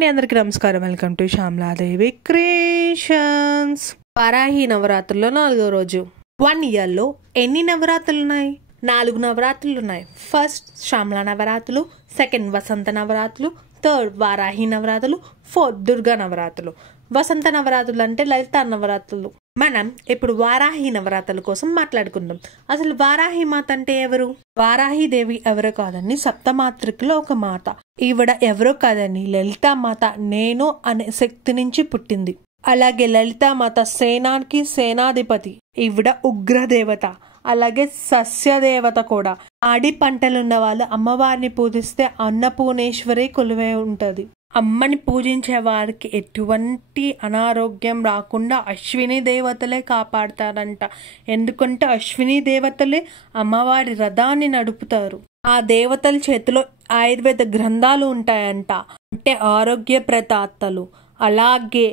అండి, అందరికీ నమస్కారం. Welcome to Shyamala Devi creations. Varahi నవరాత్రుల్లో 4వ రోజు. 1 ఇయర్లో ఎన్ని నవరాత్రులు ఉన్నాయి? 4 నవరాత్రులు ఉన్నాయి. ఫస్ట్ శ్యామలా నవరాత్రులు, సెకండ్ వసంత నవరాత్రులు, థర్డ్ వారాహి నవరాత్రులు, ఫోర్త్ దుర్గా నవరాత్రులు. వసంత నవరాత్రులు అంటే లలిత నవరాత్రులు. మనం ఇప్పుడు వారాహి నవరాత్రుల కోసం మాట్లాడుకుందాం. అసలు వారాహి మాత అంటే ఎవరు? వారాహి దేవి ఎవరో కాదండి, సప్తమాతృకలో ఒక మాత. ఈవిడ ఎవరో కాదండి, లలితామాత నేను అనే శక్తి నుంచి పుట్టింది. అలాగే లలితామాత సేనానికి సేనాధిపతి. ఈవిడ ఉగ్రదేవత. అలాగే సస్యదేవత కూడా. ఆడి పంటలున్న వాళ్ళు అమ్మవారిని పూజిస్తే అన్నపూర్ణేశ్వరి కొలువై ఉంటది. అమ్మని పూజించే వారికి ఎటువంటి అనారోగ్యం రాకుండా అశ్విని దేవతలే కాపాడతారంట. ఎందుకంటే అశ్విని దేవతలే అమ్మవారి రథాన్ని నడుపుతారు. ఆ దేవతల చేతిలో ఆయుర్వేద గ్రంథాలు ఉంటాయంట, అంటే ఆరోగ్య ప్రదాతలు. అలాగే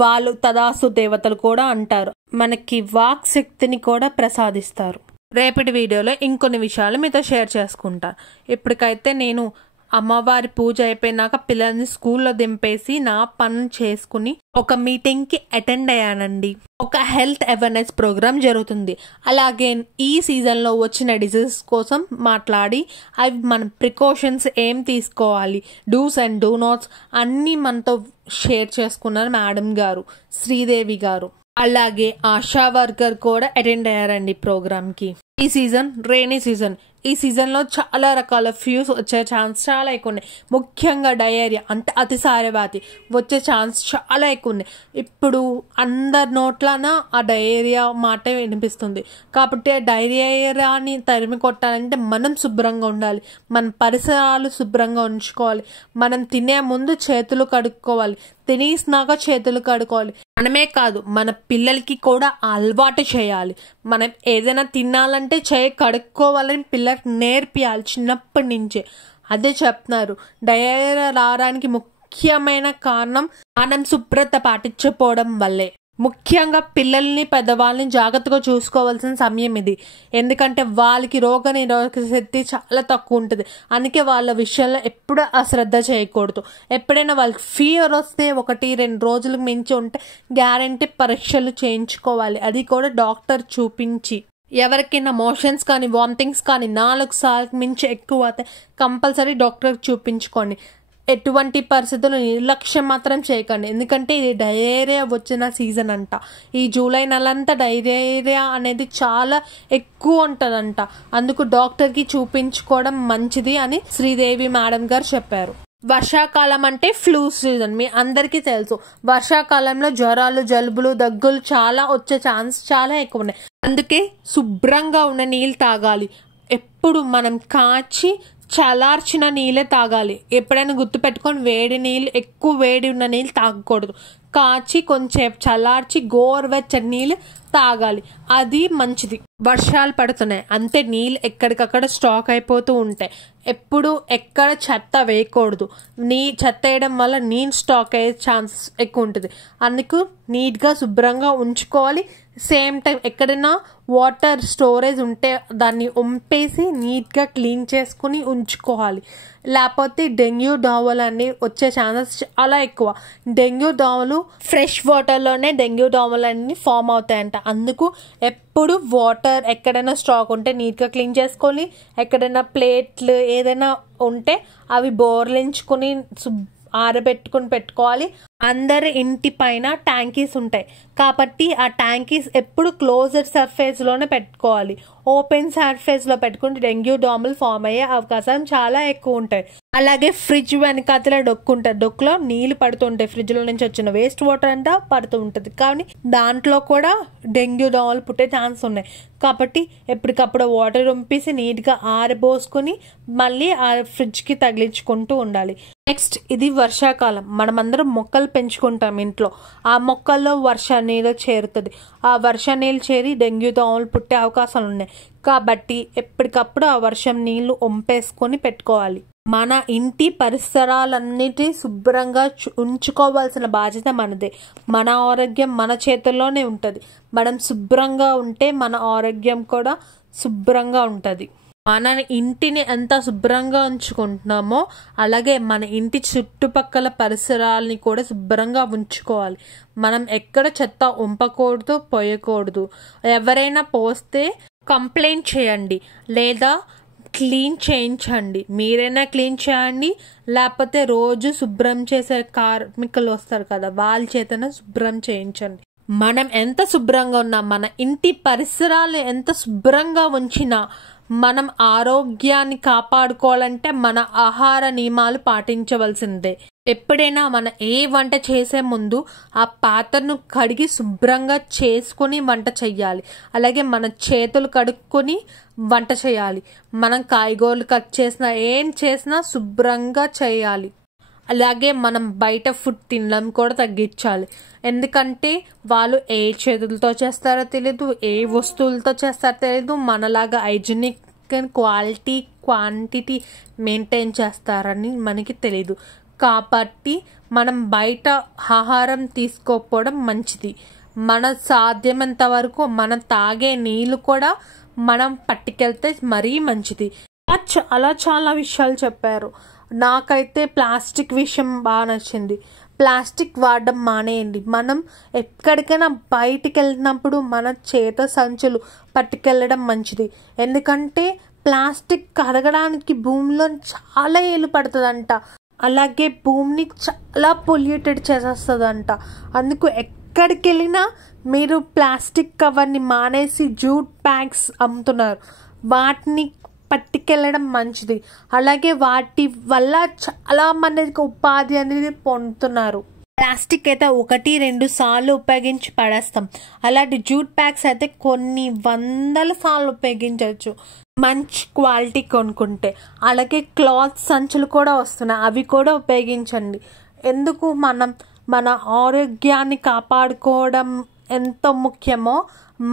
వాళ్ళు తదాసు దేవతలు కూడా అంటారు. మనకి వాక్ శక్తిని కూడా ప్రసాదిస్తారు. రేపటి వీడియోలో ఇంకొన్ని విషయాలు మీతో షేర్ చేసుకుంటాను. ఇప్పటికైతే నేను అమ్మవారి పూజ అయిపోయినాక పిల్లల్ని స్కూల్లో దింపేసి నా పనులు చేసుకుని ఒక మీటింగ్కి అటెండ్ అయ్యానండి. ఒక హెల్త్ అవేర్నెస్ ప్రోగ్రామ్ జరుగుతుంది. అలాగే ఈ సీజన్లో వచ్చిన డిసీజెస్ కోసం మాట్లాడి అవి మన ప్రికాషన్స్ ఏం తీసుకోవాలి, డూస్ అండ్ డూ నాట్స్ అన్నీ మనతో షేర్ చేసుకున్నారు మేడం గారు, శ్రీదేవి గారు. అలాగే ఆశా వర్కర్ కూడా అటెండ్ అయ్యారండి ప్రోగ్రామ్కి. ఈ సీజన్ రైనీ సీజన్. ఈ సీజన్లో చాలా రకాల ఫ్యూస్ వచ్చే ఛాన్స్ చాలా ఎక్కువ ఉన్నాయి. ముఖ్యంగా డయేరియా అంటే అతిసారవాతి వచ్చే ఛాన్స్ చాలా ఎక్కువ ఉన్నాయి. ఇప్పుడు అందరి నోట్లన ఆ డయేరియా మాటే వినిపిస్తుంది. కాబట్టి ఆ డయేరియాని తరిమి కొట్టాలంటే మనం శుభ్రంగా ఉండాలి, మన పరిసరాలు శుభ్రంగా ఉంచుకోవాలి, మనం తినే ముందు చేతులు కడుక్కోవాలి, తినేసినాక చేతులు కడుక్కోవాలి. మనమే కాదు మన పిల్లలకి కూడా అలవాటు చేయాలి. మనం ఏదైనా తినాలంటే చేయి కడుక్కోవాలని పిల్లలకు నేర్పియాలి చిన్నప్పటి నుంచే. అదే చెప్తున్నారు. డయేరియా రావడానికి ముఖ్యమైన కారణం మనం శుభ్రత పాటించకపోవడం వల్లే. ముఖ్యంగా పిల్లల్ని పెద్దవాళ్ళని జాగ్రత్తగా చూసుకోవాల్సిన సమయం ఇది. ఎందుకంటే వాళ్ళకి రోగ నిరోధక శక్తి చాలా తక్కువ ఉంటుంది. అందుకే వాళ్ళ విషయంలో ఎప్పుడు అశ్రద్ధ చేయకూడదు. ఎప్పుడైనా వాళ్ళకి ఫీవర్ వస్తే 1-2 రోజులకు మించి ఉంటే గ్యారంటీ పరీక్షలు చేయించుకోవాలి. అది కూడా డాక్టర్ చూపించి. ఎవరికైనా మోషన్స్ కానీ వామిటింగ్స్ కానీ 4 సార్లు మించి ఎక్కువ అయితే కంపల్సరీ డాక్టర్ చూపించుకోండి. ఎటువంటి పరిస్థితుల్లో నిర్లక్ష్యం మాత్రం చేయకండి. ఎందుకంటే ఇది డయేరియా వచ్చిన సీజన్ అంట. ఈ జూలై నెలంతా డయేరియా అనేది చాలా ఎక్కువ ఉంటుందంట. అందుకు డాక్టర్కి చూపించుకోవడం మంచిది అని శ్రీదేవి మేడం గారు చెప్పారు. వర్షాకాలం అంటే ఫ్లూ సీజన్ మీ అందరికీ తెలుసు. వర్షాకాలంలో జ్వరాలు, జలుబులు, దగ్గులు చాలా వచ్చే ఛాన్స్ చాలా ఎక్కువ ఉన్నాయి. అందుకే శుభ్రంగా ఉన్న నీళ్ళు తాగాలి. ఎప్పుడు మనం కాచి చల్లార్చిన నీళ్ళే తాగాలి. ఎప్పుడైనా గుర్తుపెట్టుకొని వేడి నీళ్ళు, ఎక్కువ వేడి ఉన్న నీళ్ళు తాగకూడదు. కాచి కొంచెం చల్లార్చి గోరువెచ్చని నీళ్ళు తాగాలి. అది మంచిది. వర్షాలు పడుతున్నాయి అంతే నీళ్ళు ఎక్కడికక్కడ స్టాక్ అయిపోతూ ఉంటాయి. ఎప్పుడు ఎక్కడ చెత్త వేయకూడదు. చెత్త వేయడం వల్ల నీళ్ళు స్టాక్ అయ్యే ఛాన్సెస్ ఎక్కువ ఉంటుంది. అందుకు నీట్గా శుభ్రంగా ఉంచుకోవాలి. సేమ్ టైం ఎక్కడైనా వాటర్ స్టోరేజ్ ఉంటే దాన్ని వంపేసి నీట్గా క్లీన్ చేసుకుని ఉంచుకోవాలి. లేకపోతే డెంగ్యూ దోమలు అన్నీ వచ్చే ఛాన్సెస్ చాలా ఎక్కువ. డెంగ్యూ దోమలు ఫ్రెష్ వాటర్లోనే డెంగ్యూ దోమలు అన్నీ ఫామ్ అవుతాయంట. అందుకు ఎప్పుడు వాటర్ ఎక్కడైనా స్టాక్ ఉంటే నీట్గా క్లీన్ చేసుకోవాలి. ఎక్కడైనా ప్లేట్లు ఏదైనా ఉంటే అవి బోర్లించుకొని ఆరబెట్టుకుని పెట్టుకోవాలి. అందరి ఇంటి పైన ట్యాంకీస్ ఉంటాయి కాబట్టి ఆ ట్యాంకీస్ ఎప్పుడు క్లోజ్డ్ సర్ఫేస్లోనే పెట్టుకోవాలి. ఓపెన్ సర్ఫేస్లో పెట్టుకుంటే డెంగ్యూ దోమలు ఫామ్ అయ్యే అవకాశం చాలా ఎక్కువ ఉంటాయి. అలాగే ఫ్రిడ్జ్ వెనకాతల డొక్కు ఉంటుంది. డొక్కులో నీళ్లు పడుతుంటాయి. ఫ్రిడ్జ్లో నుంచి వచ్చిన వేస్ట్ వాటర్ అంతా పడుతూ ఉంటుంది. కానీ దాంట్లో కూడా డెంగ్యూ దోమలు పుట్టే ఛాన్స్ ఉన్నాయి. కాబట్టి ఎప్పటికప్పుడు వాటర్ పంపేసి నీట్గా ఆరబోసుకొని మళ్ళీ ఆ ఫ్రిడ్జ్కి తగిలించుకుంటూ ఉండాలి. నెక్స్ట్ ఇది వర్షాకాలం. మనమందరం మొక్కలు పెంచుకుంటాం ఇంట్లో. ఆ మొక్కల్లో వర్ష నీళ్ళు చేరుతుంది. ఆ వర్ష నీళ్ళు చేరి డెంగ్యూ దోమలు పుట్టే అవకాశాలు ఉన్నాయి. కాబట్టి ఎప్పటికప్పుడు ఆ వర్షం నీళ్లు వంపేసుకొని పెట్టుకోవాలి. మన ఇంటి పరిసరాలన్నిటి శుభ్రంగా ఉంచుకోవాల్సిన బాధ్యత మనదే. మన ఆరోగ్యం మన చేతుల్లోనే ఉంటుంది. మనం శుభ్రంగా ఉంటే మన ఆరోగ్యం కూడా శుభ్రంగా ఉంటుంది. మన ఇంటిని ఎంత శుభ్రంగా ఉంచుకుంటున్నామో అలాగే మన ఇంటి చుట్టుపక్కల పరిసరాలని కూడా శుభ్రంగా ఉంచుకోవాలి. మనం ఎక్కడ చెత్త ఉంపకూడదు, పోయకూడదు. ఎవరైనా పోస్తే కంప్లైంట్ చేయండి లేదా క్లీన్ చేయించండి. మీరైనా క్లీన్ చేయండి, లేకపోతే రోజు శుభ్రం చేసే కార్మికులు వస్తారు కదా, వాళ్ళ చేతన శుభ్రం చేయించండి. మనం ఎంత శుభ్రంగా ఉన్నా, మన ఇంటి పరిసరాలు ఎంత శుభ్రంగా ఉంచినా, మనం ఆరోగ్యాన్ని కాపాడుకోవాలంటే మన ఆహార నియమాలు పాటించవలసిందే. ఎప్పుడైనా మనం ఏ వంట చేసే ముందు ఆ పాత్రను కడిగి శుభ్రంగా చేసుకుని వంట చెయ్యాలి. అలాగే మన చేతులు కడుక్కొని వంట చేయాలి. మనం కాయగూరలు కట్ చేసినా ఏం చేసినా శుభ్రంగా చేయాలి. అలాగే మనం బయట ఫుడ్ తినడం కూడా తగ్గించాలి. ఎందుకంటే వాళ్ళు ఏ చేతులతో చేస్తారో తెలియదు, ఏ వస్తువులతో చేస్తారో తెలియదు, మనలాగా హైజీనిక్ క్వాలిటీ క్వాంటిటీ మెయింటైన్ చేస్తారని మనకి తెలియదు. కాబట్టి మనం బయట ఆహారం తీసుకోకపోవడం మంచిది. మన సాధ్యమంత వరకు మనం తాగే నీళ్ళు కూడా మనం పట్టుకెళ్తే మరీ మంచిది. అలా చాలా విషయాలు చెప్పారు. నాకైతే ప్లాస్టిక్ విషయం బాగా నచ్చింది. ప్లాస్టిక్ వాడడం మానేయండి. మనం ఎక్కడికైనా బయటికి వెళ్ళినప్పుడు మన చేత సంచులు పట్టుకెళ్ళడం మంచిది. ఎందుకంటే ప్లాస్టిక్ కరగడానికి భూమిలో చాలా ఏళ్ళు పడుతుందంట. అలాగే భూమిని చాలా పొల్యూటెడ్ చేసేస్తుందంట. అందుకు ఎక్కడికి వెళ్ళినా మీరు ప్లాస్టిక్ కవర్ని మానేసి జూట్ బ్యాగ్స్ అమ్ముతున్నారు, వాటిని పట్టుకెళ్ళడం మంచిది. అలాగే వాటి వల్ల చాలా మందికి ఉపాధి అనేది పొందుతున్నారు. ప్లాస్టిక్ అయితే 1-2 సార్లు ఉపయోగించి పడేస్తాం. అలాంటి జూట్ బ్యాగ్స్ అయితే కొన్ని 100 సార్లు ఉపయోగించవచ్చు మంచి క్వాలిటీ కొనుక్కుంటే. అలాగే క్లాత్ సంచులు కూడా వస్తున్నాయి, అవి కూడా ఉపయోగించండి. ఎందుకు మన ఆరోగ్యాన్ని కాపాడుకోవడం ఎంత ముఖ్యమో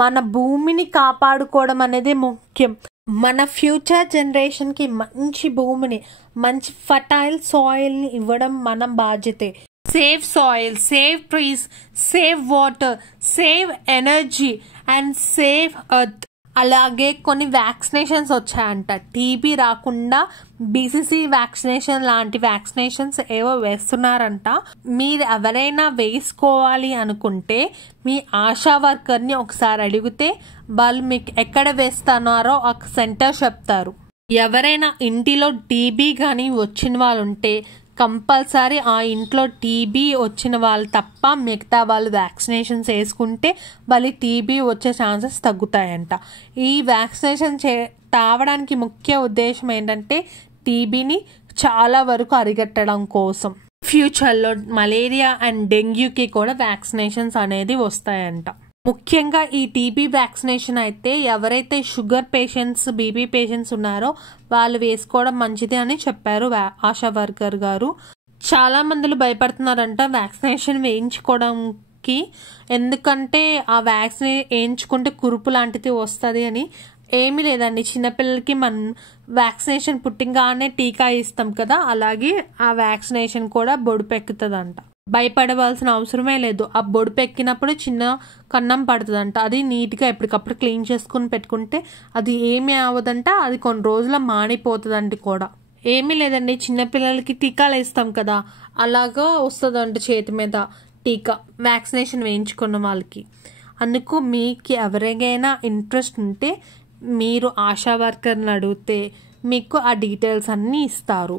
మన భూమిని కాపాడుకోవడం అనేది ముఖ్యం. మన ఫ్యూచర్ జనరేషన్కి మంచి భూమిని, మంచి ఫర్టైల్ సాయిల్ని ఇవ్వడం మన బాధ్యతే. Save soil, save trees, save water, save energy and save earth. అలాగే కొన్ని వ్యాక్సినేషన్స్ వచ్చాయంట. టీబీ రాకుండా బీసీసీ వ్యాక్సినేషన్ లాంటి వ్యాక్సినేషన్స్ ఏవో వేస్తున్నారంట. మీరు ఎవరైనా వేసుకోవాలి అనుకుంటే మీ ఆశా వర్కర్ని ఒకసారి అడిగితే వాళ్ళు మీకు ఎక్కడ వేస్తున్నారో ఒక సెంటర్ చెప్తారు. ఎవరైనా ఇంటిలో టీబీ కానీ వచ్చిన వాళ్ళు ఉంటే కంపల్సరీ ఆ ఇంట్లో టీబీ వచ్చిన వాళ్ళు తప్ప మిగతా వాళ్ళు వ్యాక్సినేషన్స్ వేసుకుంటే వాళ్ళ టీబీ వచ్చే ఛాన్సెస్ తగ్గుతాయంట. ఈ వ్యాక్సినేషన్ తావడానికి ముఖ్య ఉద్దేశం ఏంటంటే టీబీని చాలా వరకు అరికట్టడం కోసం. ఫ్యూచర్లో మలేరియా అండ్ డెంగ్యూకి కూడా వ్యాక్సినేషన్స్ అనేది వస్తాయంట. ముఖ్యంగా ఈ టీబీ వ్యాక్సినేషన్ అయితే ఎవరైతే షుగర్ పేషెంట్స్, బీపీ పేషెంట్స్ ఉన్నారో వాళ్ళు వేసుకోవడం మంచిది అని చెప్పారు ఆశా వర్కర్ గారు. చాలా మందిలు భయపడుతున్నారంట వ్యాక్సినేషన్ వేయించుకోవడానికి. ఎందుకంటే ఆ వ్యాక్సిన్ వేయించుకుంటే కురుపు లాంటిది వస్తుంది అని. ఏమీ లేదండి, చిన్నపిల్లలకి మనం వ్యాక్సినేషన్ పుట్టింగానే టీకా ఇస్తాం కదా, అలాగే ఆ వ్యాక్సినేషన్ కూడా బొడిపెక్కుతుందంట. భయపడవలసిన అవసరమే లేదు. ఆ బొడుపు ఎక్కినప్పుడు చిన్న కన్నం పడుతుందంట. అది నీట్గా ఎప్పటికప్పుడు క్లీన్ చేసుకుని పెట్టుకుంటే అది ఏమీ అవ్వదంట. అది కొన్ని రోజుల మానిపోతుందంట కూడా. ఏమీ లేదండి, చిన్నపిల్లలకి టీకాలు వేస్తాం కదా, అలాగా వస్తుందంట చేతి మీద టీకా వ్యాక్సినేషన్ వేయించుకున్న వాళ్ళకి. అందుకు మీకు ఎవరికైనా ఇంట్రెస్ట్ ఉంటే మీరు ఆశా వర్కర్ని అడిగితే మీకు ఆ డీటెయిల్స్ అన్నీ ఇస్తారు.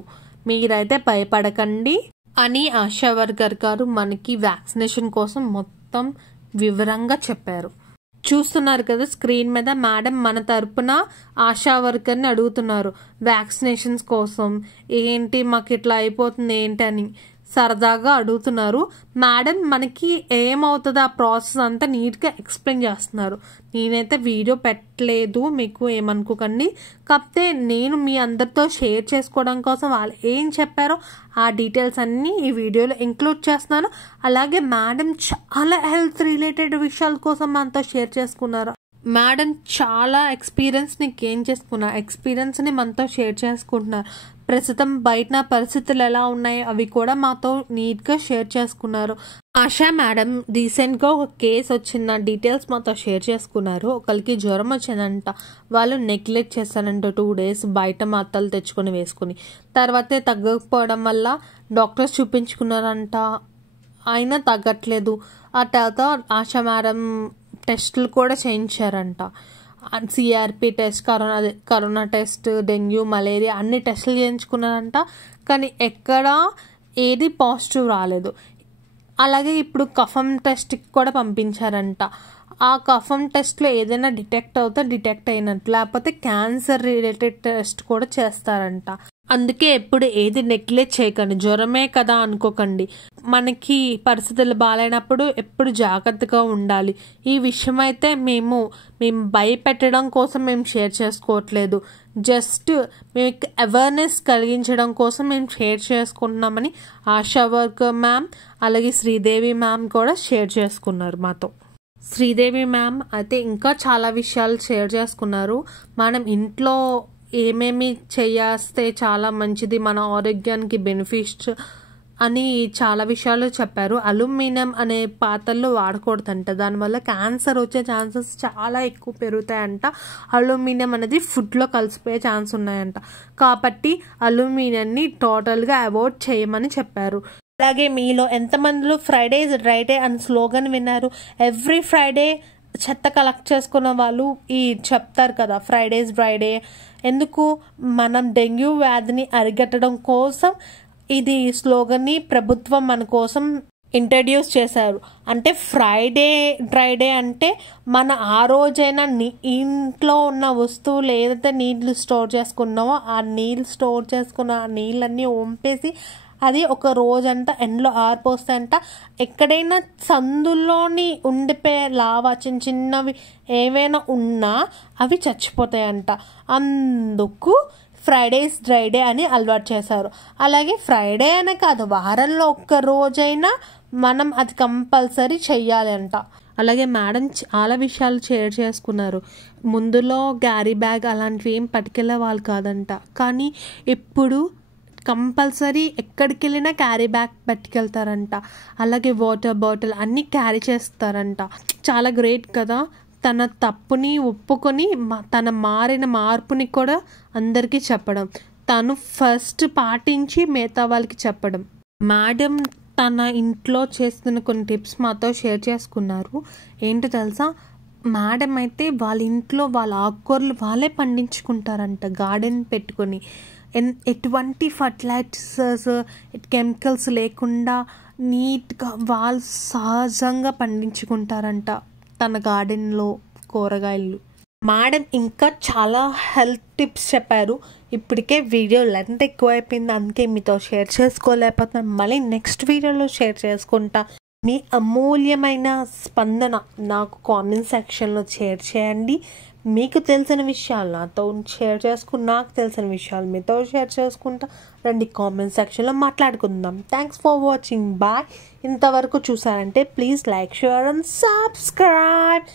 మీరైతే భయపడకండి అని ఆశా వర్కర్ గారు మనకి వ్యాక్సినేషన్ కోసం మొత్తం వివరంగా చెప్పారు. చూస్తున్నారు కదా స్క్రీన్ మీద, మేడం మన తరపున ఆశా వర్కర్ని అడుగుతున్నారు వ్యాక్సినేషన్స్ కోసం. ఏంటి మాకు ఇట్లా అయిపోతుంది ఏంటి అని సరదాగా అడుగుతున్నారు. మేడం మనకి ఏమవుతుంది ఆ ప్రాసెస్ అంతా నీట్గా ఎక్స్ప్లెయిన్ చేస్తున్నారు. నేనైతే వీడియో పెట్టలేదు, మీకు ఏమనుకోకండి. కాకపోతే నేను మీ అందరితో షేర్ చేసుకోవడం కోసం వాళ్ళు ఏం చెప్పారో ఆ డీటెయిల్స్ అన్నీ ఈ వీడియోలో ఇంక్లూడ్ చేస్తున్నాను. అలాగే మేడం చాలా హెల్త్ రిలేటెడ్ విషయాల కోసం మనతో షేర్ చేసుకున్నారు. మేడం చాలా ఎక్స్పీరియన్స్ని గెయిన్ చేసుకున్నారు, ఎక్స్పీరియన్స్ని మనతో షేర్ చేసుకుంటున్నారు. ప్రస్తుతం బయట పరిస్థితులు ఎలా ఉన్నాయి అవి కూడా మాతో నీట్గా షేర్ చేసుకున్నారు. ఆశా మేడం రీసెంట్గా ఒక కేసు వచ్చిన డీటెయిల్స్ మాతో షేర్ చేసుకున్నారు. ఒకరికి జ్వరం వచ్చిందంట, వాళ్ళు నెగ్లెక్ట్ చేస్తారంట 2 days బయట మాత్రలు తెచ్చుకొని వేసుకుని. తర్వాతే తగ్గకపోవడం వల్ల డాక్టర్స్ చూపించుకున్నారంట, అయినా తగ్గట్లేదు. ఆ తర్వాత ఆశా మేడం టెస్టులు కూడా చేయించారంట. CRP test, corona test, dengue, malaria అన్ని టెస్టులు చేయించుకున్నారంట, కానీ ఎక్కడా ఏది పాజిటివ్ రాలేదు. అలాగే ఇప్పుడు కఫం టెస్ట్కి కూడా పంపించారంట. ఆ కఫం టెస్ట్లో ఏదైనా డిటెక్ట్ అవుతే డిటెక్ట్ అయినట్టు, లేకపోతే క్యాన్సర్ రిలేటెడ్ టెస్ట్ కూడా చేస్తారంట. అందుకే ఎప్పుడు ఏది నెగ్లెక్ట్ చేయకండి, జ్వరమే కదా అనుకోకండి. మనకి పరిస్థితులు బాగాలేనప్పుడు ఎప్పుడు జాగ్రత్తగా ఉండాలి. ఈ విషయం అయితే మేము భయపెట్టడం కోసం మేము షేర్ చేసుకోవట్లేదు, జస్ట్ మీకు అవేర్నెస్ కలిగించడం కోసం మేము షేర్ చేసుకుంటున్నామని ఆశా వర్కర్ మ్యామ్ అలాగే శ్రీదేవి మ్యామ్ కూడా షేర్ చేసుకున్నారు మాతో. శ్రీదేవి మ్యామ్ అయితే ఇంకా చాలా విషయాలు షేర్ చేసుకున్నారు. మనం ఇంట్లో ఏమేమి చేస్తే చాలా మంచిది, మన ఆరోగ్యానికి బెనిఫిట్స్ అని చాలా విషయాలు చెప్పారు. అల్యూమినియం అనే పాత్రలు వాడకూడదంట, దానివల్ల క్యాన్సర్ వచ్చే ఛాన్సెస్ చాలా ఎక్కువ పెరుగుతాయంట. అల్యూమినియం అనేది ఫుడ్లో కలిసిపోయే ఛాన్స్ ఉన్నాయంట, కాబట్టి అల్యూమినియంని టోటల్గా అవాయిడ్ చేయమని చెప్పారు. అలాగే మీలో ఎంతమందిలో ఫ్రైడే ఇస్ డ్రై డే అని స్లోగన్ విన్నారు? ఎవ్రీ ఫ్రైడే చెత్త కలెక్ట్ చేసుకున్న వాళ్ళు ఈ చెప్తారు కదా, ఫ్రైడేస్ డ్రై డే. ఎందుకు? మనం డెంగ్యూ వ్యాధిని అరికట్టడం కోసం ఇది స్లోగన్ని ప్రభుత్వం మన కోసం ఇంట్రడ్యూస్ చేశారు. అంటే ఫ్రైడే డ్రై డే అంటే మన ఆ రోజైనా ఇంట్లో ఉన్న వస్తువులు ఏదైతే నీళ్ళు స్టోర్ చేసుకున్నామో ఆ నీళ్ళు స్టోర్ చేసుకున్న ఆ నీళ్ళన్నీ వంపేసి అది ఒక రోజంతా ఎండలో ఆరిపోస్తాయంట. ఎక్కడైనా సందుల్లోని ఉండిపోయే లావా చిన్న చిన్నవి ఏవైనా ఉన్నా అవి చచ్చిపోతాయంట. అందుకు ఫ్రైడేస్ డ్రై డే అని అలవాటు చేశారు. అలాగే ఫ్రైడే అనే కాదు, వారంలో ఒక్క రోజైనా మనం అది కంపల్సరీ చెయ్యాలి అంట. అలాగే మేడం చాలా విషయాలు షేర్ చేసుకున్నారు. ముందులో క్యారీ బ్యాగ్ అలాంటివి ఏం పట్టుకెళ్ళే వాళ్ళు కాదంట, కానీ ఇప్పుడు కంపల్సరీ ఎక్కడికి వెళ్ళినా క్యారీ బ్యాగ్ పట్టుకెళ్తారంట. అలాగే వాటర్ బాటిల్ అన్నీ క్యారీ చేస్తారంట. చాలా గ్రేట్ కదా, తన తప్పుని ఒప్పుకొని తన మార్పుని కూడా అందరికీ చెప్పడం, తను ఫస్ట్ పాటించి మిగతా వాళ్ళకి చెప్పడం. మేడం తన ఇంట్లో చేస్తున్న కొన్ని టిప్స్ మాతో షేర్ చేసుకున్నారు. ఏంటో తెలుసా, మేడం అయితే వాళ్ళ ఇంట్లో వాళ్ళ ఆకుకూరలు వాళ్ళే పండించుకుంటారంట, గార్డెన్ పెట్టుకొని. ఎటువంటి ఫర్టిలైజర్స్ కెమికల్స్ లేకుండా నీట్గా వాళ్ళు సహజంగా పండించుకుంటారంట తన గార్డెన్లో కూరగాయలు. మేడం ఇంకా చాలా హెల్త్ టిప్స్ చెప్పారు. ఇప్పటికే వీడియో లెంత్ ఎక్కువ అయిపోయింది, అందుకే మీతో షేర్ చేసుకోలేకపోతున్నాను. మళ్ళీ నెక్స్ట్ వీడియోలో షేర్ చేసుకుంటా. మీ అమూల్యమైన స్పందన నాకు కామెంట్ సెక్షన్లో షేర్ చేయండి. మీకు తెలిసిన విషయాలు నాతో షేర్ చేసుకుని, నాకు తెలిసిన విషయాలు మీతో షేర్ చేసుకుంటా. రండి కామెంట్ సెక్షన్లో మాట్లాడుకుందాం. Thanks for watching. బాయ్. ఇంతవరకు చూసారంటే please like, share and subscribe.